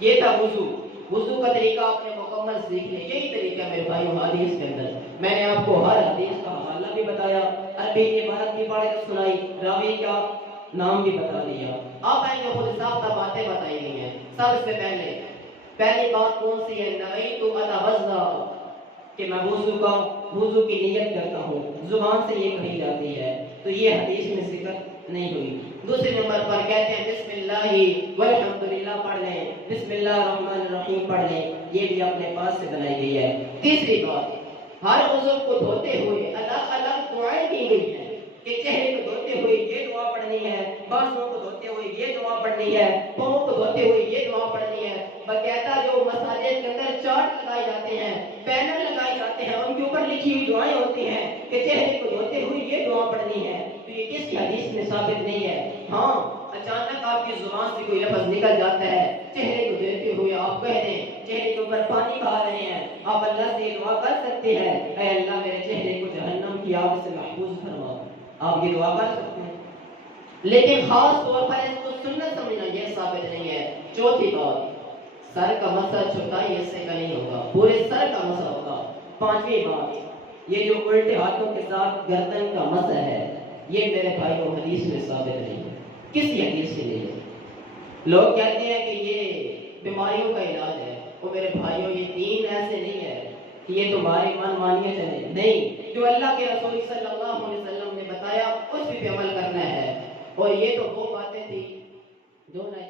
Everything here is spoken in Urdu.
یہ تھا وضو. وضو کا طریقہ آپ نے مکمل سیکھ لیا. یہی طریقہ ہے میرے بھائیوں حدیث کے اندر. میں نے آپ کو ہر حدیث کا حوالہ بھی بتایا, عربی کی عبارت بھی پڑھ کے سنائی, راوی کا نام بھی بتا دیا. آپ آئیں گے خود صاف باتیں بتائی گئی ہیں. سب سے پہلی بات کون سی ہے؟ نویت اتوضا, کہ میں وضو کی نیت کرتا ہوں. زبان سے یہ کہی جاتی ہے, تو یہ حدیث میں ذکر نہیں ہوئی. دوسرے نمبر پر کہتے ہیں بسم اللہ والحمدللہ پڑھ لیں, بسم اللہ الرحمن الرحیم پڑھ لیں, یہ بھی اپنے پاس سے بنائی گئی ہے. تیسری بات, ہر عضو کو دھوتے ہوئے الگ الگ دعائیں دی گئی ہیں, کہ چہرے کو دھوتے ہوئے یہ دعا پڑھنی ہے, بازوں کو دھوتے ہوئے یہ دعا پڑھنی ہے, پاؤں کو دھوتے ہوئے یہ دعا پڑھنی ہے. باقاعدہ جو مساجد کے اندر چارٹ لگائے جاتے ہیں, پینل لگائے جاتے ہیں, ان کے اوپر لکھی ہوئی دعائیں ہوتی ہیں کہ چہرے کو دھوتے ہوئے یہ دعا پڑھنی ہے. تو یہ کسی حدیث میں ثابت نہیں ہے. ہاں, اچانک آپ کی زبان سے کوئی لفظ نکل جاتا ہے, چہرے کو دھوتے ہوئے آپ کہہ دیں, چہرے کے اوپر پانی بہا رہے ہیں, آپ اللہ سے یہ دعا کر سکتے ہیں, اے اللہ میرے چہرے کو جہنم کی آگ سے محفوظ فرما. آپ یہ دعا کر سکتے ہیں, لیکن خاص طور پر اس کو سنت سمجھنا یہ ثابت نہیں ہے. چوتھی بات, سر کا مسح چھوٹائی حصے کا نہیں ہوگا, پورے سر کا مسح ہوگا. پانچویں بات, یہ جو الٹے ہاتھوں کے ساتھ گردن کا مسح ہے, یہ میرے بھائیوں حدیث میں ثابت نہیں ہے, کسی حدیث سے نہیں ہے. لوگ کہتے ہیں کہ یہ بیماریوں کا علاج ہے. وہ میرے بھائیوں یہ دین ایسے نہیں ہے کہ یہ تمہاری من مانیے چلے, نہیں. جو اللہ کے رسول صلی اللہ علیہ وسلم نے بتایا اس پہ عمل کرنا ہے. اور یہ تو وہ باتیں تھی جو نہ